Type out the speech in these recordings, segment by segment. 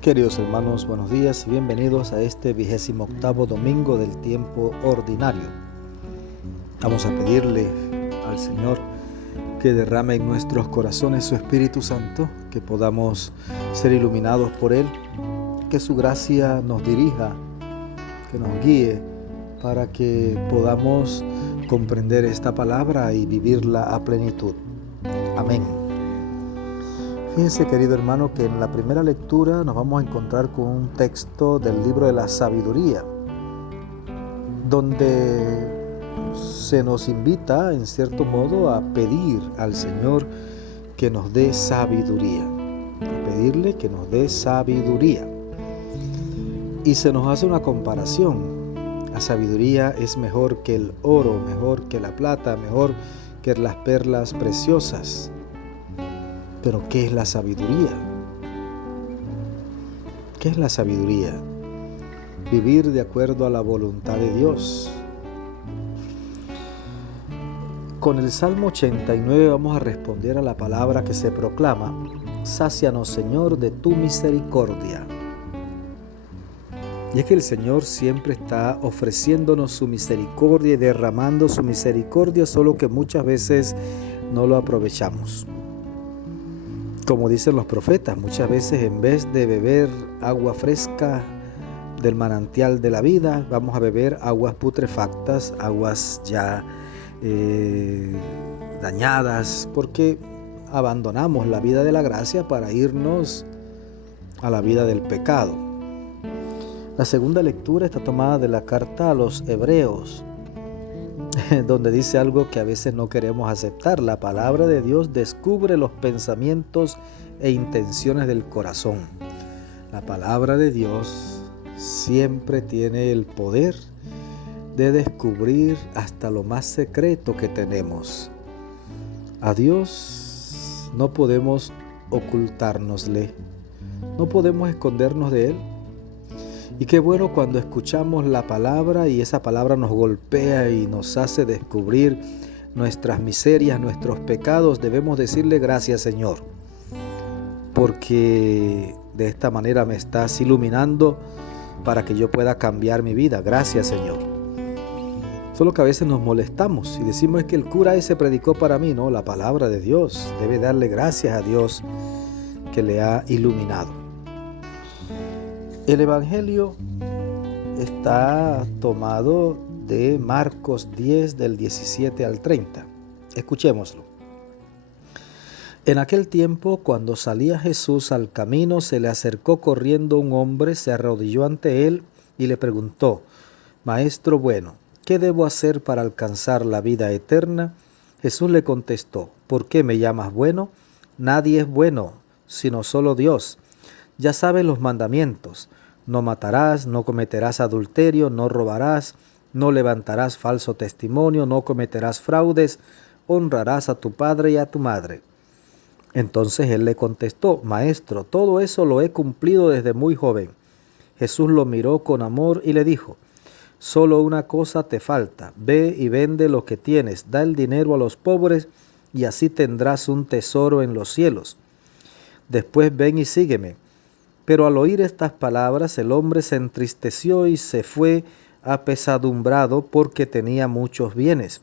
Queridos hermanos, buenos días y bienvenidos a este 28º domingo del tiempo ordinario. Vamos a pedirle al Señor que derrame en nuestros corazones su Espíritu Santo, que podamos ser iluminados por Él, que su gracia nos dirija, que nos guíe para que podamos comprender esta palabra y vivirla a plenitud. Amén. Fíjense, querido hermano, que en la primera lectura nos vamos a encontrar con un texto del libro de la sabiduría, donde se nos invita, en cierto modo, a pedir al Señor que nos dé sabiduría, a pedirle que nos dé sabiduría. Y se nos hace una comparación. La sabiduría es mejor que el oro, mejor que la plata, mejor que las perlas preciosas. Pero ¿qué es la sabiduría? ¿Qué es la sabiduría? Vivir de acuerdo a la voluntad de Dios. Con el Salmo 89 vamos a responder a la palabra que se proclama: sácianos, Señor, de tu misericordia. Y es que el Señor siempre está ofreciéndonos su misericordia y derramando su misericordia, solo que muchas veces no lo aprovechamos. Como dicen los profetas, muchas veces en vez de beber agua fresca del manantial de la vida, vamos a beber aguas putrefactas, aguas ya dañadas, porque abandonamos la vida de la gracia para irnos a la vida del pecado. La segunda lectura está tomada de la carta a los Hebreos, donde dice algo que a veces no queremos aceptar. La palabra de Dios descubre los pensamientos e intenciones del corazón. La palabra de Dios siempre tiene el poder de descubrir hasta lo más secreto que tenemos. A Dios no podemos ocultárnosle, no podemos escondernos de Él. Y qué bueno cuando escuchamos la palabra y esa palabra nos golpea y nos hace descubrir nuestras miserias, nuestros pecados. Debemos decirle gracias, Señor, porque de esta manera me estás iluminando para que yo pueda cambiar mi vida. Gracias, Señor. Solo que a veces nos molestamos y decimos: es que el cura ese predicó para mí. No, la palabra de Dios. Debe darle gracias a Dios que le ha iluminado. El Evangelio está tomado de Marcos 10 del 17 al 30. Escuchémoslo. En aquel tiempo, cuando salía Jesús al camino, se le acercó corriendo un hombre, se arrodilló ante él y le preguntó: Maestro bueno, ¿qué debo hacer para alcanzar la vida eterna? Jesús le contestó: ¿por qué me llamas bueno? Nadie es bueno, sino solo Dios. Ya sabes los mandamientos: no matarás, no cometerás adulterio, no robarás, no levantarás falso testimonio, no cometerás fraudes, honrarás a tu padre y a tu madre. Entonces él le contestó: Maestro, todo eso lo he cumplido desde muy joven. Jesús lo miró con amor y le dijo: solo una cosa te falta, ve y vende lo que tienes, da el dinero a los pobres y así tendrás un tesoro en los cielos. Después ven y sígueme. Pero al oír estas palabras, el hombre se entristeció y se fue apesadumbrado porque tenía muchos bienes.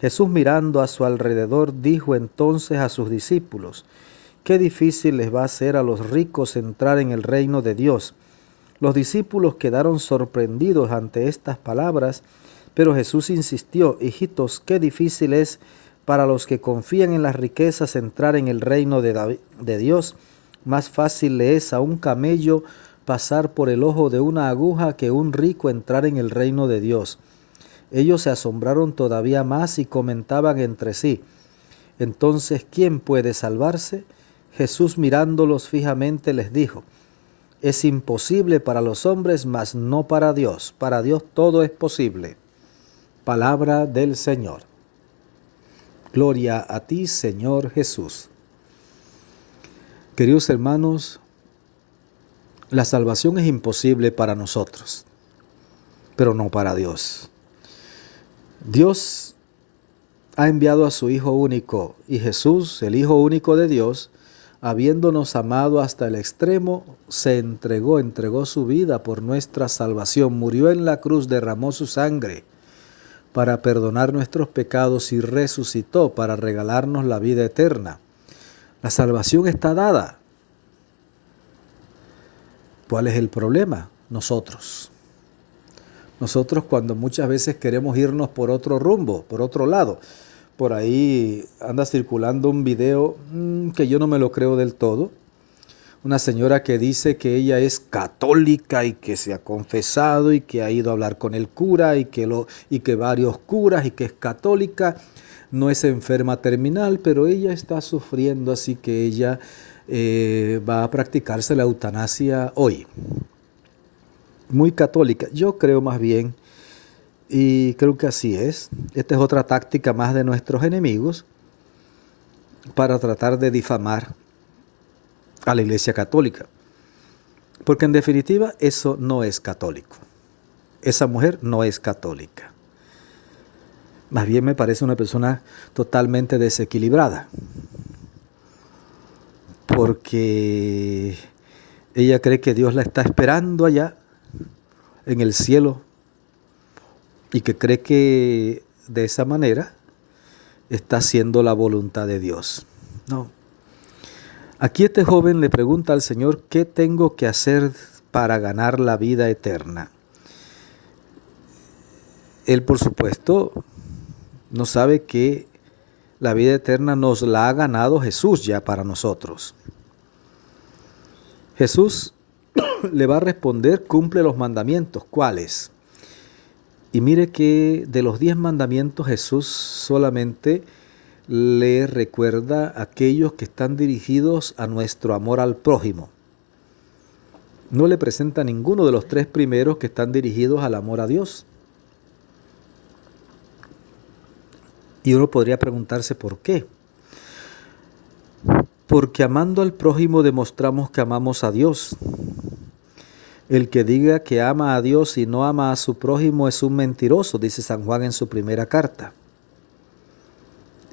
Jesús, mirando a su alrededor, dijo entonces a sus discípulos: qué difícil les va a ser a los ricos entrar en el reino de Dios. Los discípulos quedaron sorprendidos ante estas palabras, pero Jesús insistió: hijitos, qué difícil es para los que confían en las riquezas entrar en el reino de Dios. Más fácil le es a un camello pasar por el ojo de una aguja que un rico entrar en el reino de Dios. Ellos se asombraron todavía más y comentaban entre sí: entonces, ¿quién puede salvarse? Jesús, mirándolos fijamente, les dijo: es imposible para los hombres, mas no para Dios. Para Dios todo es posible. Palabra del Señor. Gloria a ti, Señor Jesús. Queridos hermanos, la salvación es imposible para nosotros, pero no para Dios. Dios ha enviado a su Hijo único, y Jesús, el Hijo único de Dios, habiéndonos amado hasta el extremo, se entregó su vida por nuestra salvación, murió en la cruz, derramó su sangre para perdonar nuestros pecados y resucitó para regalarnos la vida eterna. La salvación está dada. ¿Cuál es el problema? Nosotros cuando muchas veces queremos irnos por otro rumbo, por otro lado. Por ahí anda circulando un video que yo no me lo creo del todo. Una señora que dice que ella es católica y que se ha confesado y que ha ido a hablar con el cura y que varios curas y que es católica. No es enferma terminal, pero ella está sufriendo, así que ella va a practicarse la eutanasia hoy. Muy católica. Yo creo más bien, y creo que así es, esta es otra táctica más de nuestros enemigos para tratar de difamar a la Iglesia Católica. Porque en definitiva eso no es católico. Esa mujer no es católica. Más bien me parece una persona totalmente desequilibrada. Porque ella cree que Dios la está esperando allá en el cielo y que cree que de esa manera está haciendo la voluntad de Dios. No. Aquí este joven le pregunta al Señor, ¿qué tengo que hacer para ganar la vida eterna? Él, por supuesto, no sabe que la vida eterna nos la ha ganado Jesús ya para nosotros. Jesús le va a responder, cumple los mandamientos. ¿Cuáles? Y mire que de los 10 mandamientos Jesús solamente le recuerda a aquellos que están dirigidos a nuestro amor al prójimo. No le presenta ninguno de los 3 primeros que están dirigidos al amor a Dios. Y uno podría preguntarse por qué. Porque amando al prójimo demostramos que amamos a Dios. El que diga que ama a Dios y no ama a su prójimo es un mentiroso, dice San Juan en su primera carta.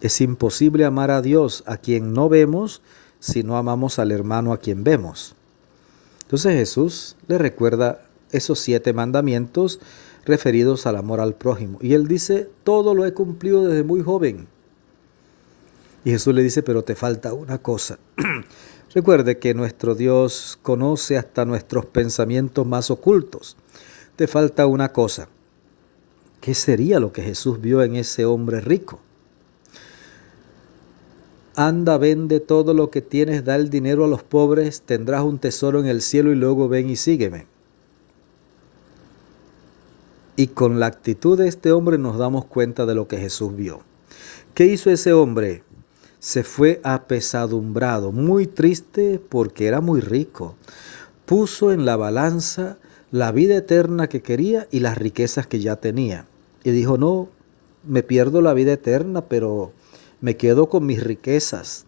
Es imposible amar a Dios a quien no vemos si no amamos al hermano a quien vemos. Entonces Jesús le recuerda esos 7 mandamientos referidos al amor al prójimo. Y él dice, todo lo he cumplido desde muy joven. Y Jesús le dice, pero te falta una cosa. Recuerde que nuestro Dios conoce hasta nuestros pensamientos más ocultos. Te falta una cosa. ¿Qué sería lo que Jesús vio en ese hombre rico? Anda, vende todo lo que tienes, da el dinero a los pobres, tendrás un tesoro en el cielo y luego ven y sígueme. Y con la actitud de este hombre nos damos cuenta de lo que Jesús vio. ¿Qué hizo ese hombre? Se fue apesadumbrado, muy triste porque era muy rico. Puso en la balanza la vida eterna que quería y las riquezas que ya tenía. Y dijo, no, me pierdo la vida eterna, pero me quedo con mis riquezas.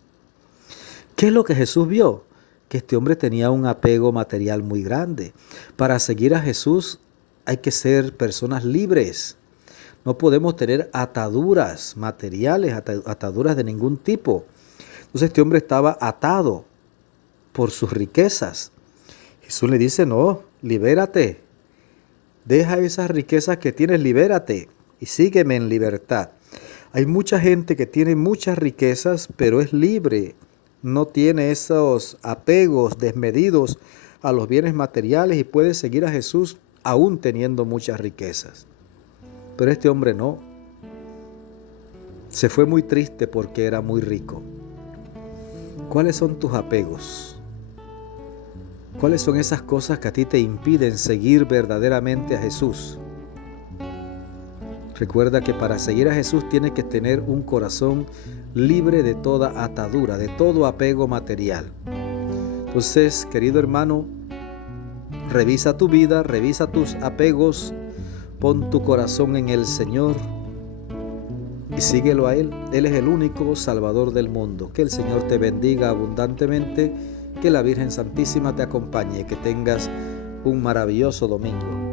¿Qué es lo que Jesús vio? Que este hombre tenía un apego material muy grande. Para seguir a Jesús hay que ser personas libres. No podemos tener ataduras materiales, ataduras de ningún tipo. Entonces este hombre estaba atado por sus riquezas. Jesús le dice, no, libérate. Deja esas riquezas que tienes, libérate y sígueme en libertad. Hay mucha gente que tiene muchas riquezas, pero es libre. No tiene esos apegos desmedidos a los bienes materiales y puede seguir a Jesús aún teniendo muchas riquezas. Pero este hombre no. Se fue muy triste porque era muy rico. ¿Cuáles son tus apegos? ¿Cuáles son esas cosas que a ti te impiden seguir verdaderamente a Jesús? Recuerda que para seguir a Jesús tienes que tener un corazón libre de toda atadura, de todo apego material. Entonces, querido hermano, revisa tu vida, revisa tus apegos, pon tu corazón en el Señor y síguelo a Él. Él es el único Salvador del mundo. Que el Señor te bendiga abundantemente, que la Virgen Santísima te acompañe, que tengas un maravilloso domingo.